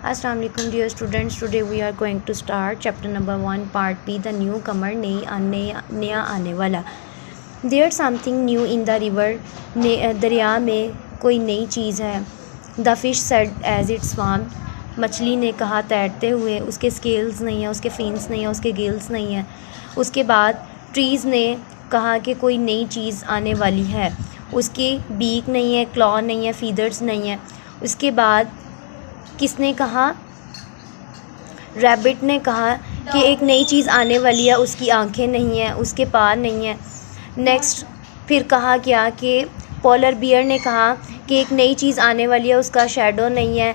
अस्सलाम वालेकुम dear students, today we are going to start chapter number 1 part B the newcomer नया आने वाला। There something new in the river, दरिया में कोई नई चीज़ है। The fish said as it swam, मछली ने कहा तैरते हुए। उसके स्केल्स नहीं है, उसके फिन्स नहीं है, उसके गिल्स नहीं है। उसके बाद ट्रीज़ ने कहा कि कोई नई चीज़ आने वाली है। उसकी बीक नहीं है, क्लॉ नहीं है, फीदर्स नहीं है। उसके बाद किसने कहा? रैबिट ने कहा कि एक नई चीज़ आने वाली है, उसकी आंखें नहीं हैं, उसके पार नहीं हैं। नेक्स्ट फिर कहा क्या कि पोलर बियर ने कहा कि एक नई चीज़ आने वाली है, उसका शैडो नहीं है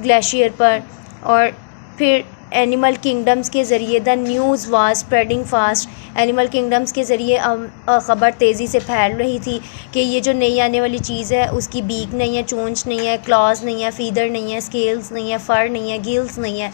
ग्लेशियर पर। और फिर एनिमल किंगडम्स के ज़रिए the news was spreading fast, animal kingdoms के ज़रिए ख़बर तेज़ी से फैल रही थी कि ये जो नई आने वाली चीज़ है उसकी बीक नहीं है, चोंच नहीं है, क्लॉज नहीं है, फीदर नहीं है, स्केल्स नहीं है, फर नहीं है, गिल्स नहीं है।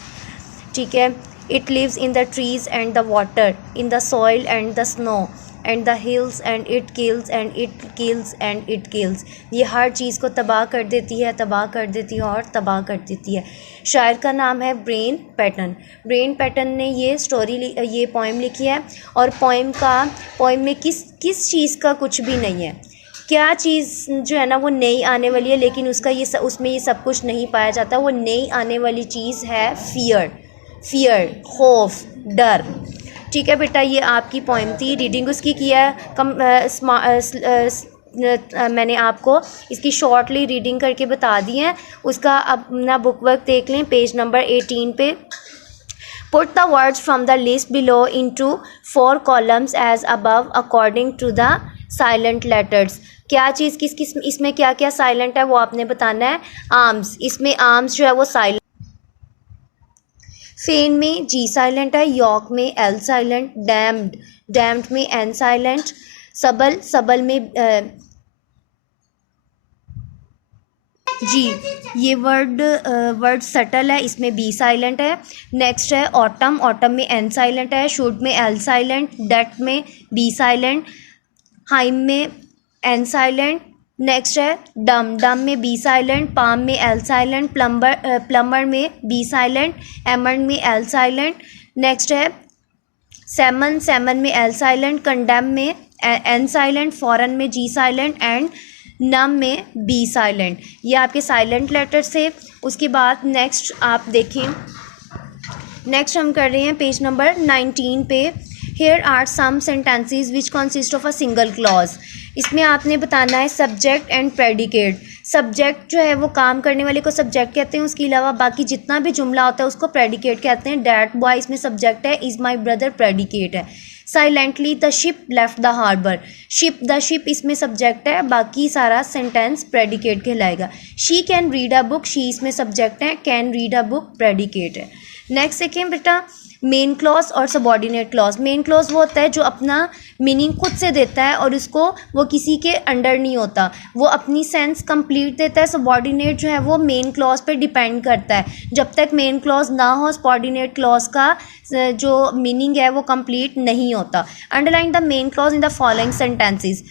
ठीक है। It lives in the trees and the water, in the soil and the snow and the hills and it kills and it kills and it kills. ये हर चीज़ को तबाह कर देती है, तबाह कर देती है और तबाह कर देती है। शायर का नाम है ब्रेन पैटन। ब्रेन पैटन ने ये पोइम लिखी है और पोइम में किस चीज़ का कुछ भी नहीं है। क्या चीज़ जो है ना वो नई आने वाली है, लेकिन उसमें ये सब कुछ नहीं पाया जाता। वो नई आने वाली चीज़ है फियर, खौफ, डर। ठीक है बेटा, ये आपकी पोइम थी। रीडिंग उसकी किया है मैंने आपको इसकी शॉर्टली रीडिंग करके बता दी है। उसका अपना बुक वर्क देख लें पेज नंबर 18 पे। Put the words from the list below into 4 columns as above according to the silent letters। क्या चीज़ किस इसमें क्या क्या साइलेंट है वो आपने बताना है। आर्म्स, इसमें आर्म्स जो है वो साइलेंट। फेन में जी साइलेंट है, यॉक में एल साइलेंट, डैम्ड में एन साइलेंट, सबल में जी। ये वर्ड सटल है, इसमें बी साइलेंट है। नेक्स्ट है ऑटम में एन साइलेंट है, शुड में एल साइलेंट, डेट में बी साइलेंट, हाइम में एन साइलेंट। नेक्स्ट है डम में बी साइलेंट, पाम में एल साइलेंट, प्लम्बर में बी साइलेंट, एमंड में एल साइलेंट। नेक्स्ट है सेमन में एल साइलेंट, कंडेम में एन साइलेंट, फॉरन में जी साइलेंट एंड नम में बी साइलेंट। ये आपके साइलेंट लेटर्स थे। उसके बाद नेक्स्ट आप देखें, नेक्स्ट हम कर रहे हैं पेज नंबर 19 पे। Here are some sentences which consist of a single clause. इसमें आपने बताना है सब्जेक्ट एंड प्रेडिकेट। सब्जेक्ट जो है वो काम करने वाले को सब्जेक्ट कहते हैं, उसके अलावा बाकी जितना भी जुमला होता है उसको प्रेडिकेट कहते हैं। डैट बॉय इसमें सब्जेक्ट है, इज़ माई ब्रदर प्रेडिकेट है। Silently the ship left the harbour, the ship इसमें सब्जेक्ट है, बाकी सारा सेंटेंस प्रेडिकेट कहलाएगा। She can read a book, she इसमें सब्जेक्ट है, can read a book predicate है। नेक्स्ट देखें बेटा मेन क्लॉज और सबॉर्डिनेट क्लॉज। मेन क्लॉज वो होता है जो अपना मीनिंग खुद से देता है और उसको वो किसी के अंडर नहीं होता, वो अपनी सेंस कंप्लीट देता है। सबॉर्डिनेट जो है वो मेन क्लॉज पे डिपेंड करता है। जब तक मेन क्लॉज ना हो सबॉर्डिनेट क्लॉज का जो मीनिंग है वो कंप्लीट नहीं होता। Underline the main clause in the following sentences.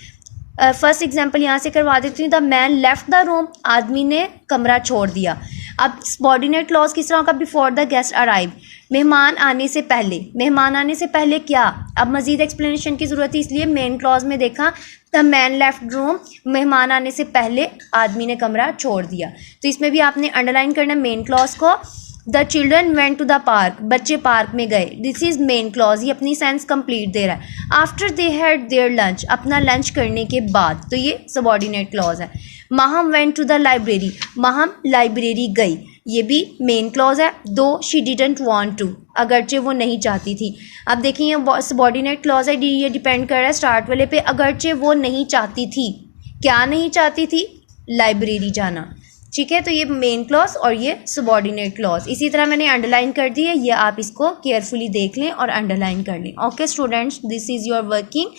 First example यहाँ से करवा देती हूँ। The man left the room, आदमी ने कमरा छोड़ दिया। अब सबॉर्डिनेट क्लॉज किस तरह होगा? बिफोर द गेस्ट अराइव, मेहमान आने से पहले। मेहमान आने से पहले क्या? अब मज़ीद एक्सप्लेनेशन की ज़रूरत है, इसलिए मेन क्लॉज में देखा द मैन लेफ्ट रूम, मेहमान आने से पहले आदमी ने कमरा छोड़ दिया। तो इसमें भी आपने अंडरलाइन करना है मेन क्लॉज को। The children went to the park, बच्चे पार्क में गए। दिस इज़ मेन क्लॉज, ये अपनी सेंस कंप्लीट दे रहा है। After they had their lunch, अपना लंच करने के बाद, तो ये सबॉर्डिनेट क्लॉज है। Maham went to the library, Maham library गई, ये भी मेन क्लॉज है। दो शी डिडंट वांट टू, अगरचे वो नहीं चाहती थी। अब देखिए ये सबॉर्डिनेट क्लॉज है, ये डिपेंड कर रहा है स्टार्ट वाले पे। अगरचे वो नहीं चाहती थी, क्या नहीं चाहती थी? लाइब्रेरी जाना। ठीक है, तो ये मेन क्लॉज और ये सबॉर्डिनेट क्लॉज। इसी तरह मैंने अंडरलाइन कर दी है, ये आप इसको केयरफुली देख लें और अंडरलाइन कर लें। Okay students, this is your working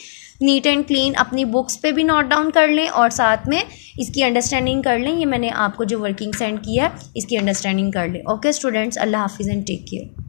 neat and clean. अपनी बुक्स पे भी नोट डाउन कर लें और साथ में इसकी अंडरस्टैंडिंग कर लें। ये मैंने आपको जो वर्किंग सेंड किया है इसकी अंडरस्टैंडिंग कर लें। ओके स्टूडेंट्स, अल्लाह हाफिज़ एंड टेक केयर।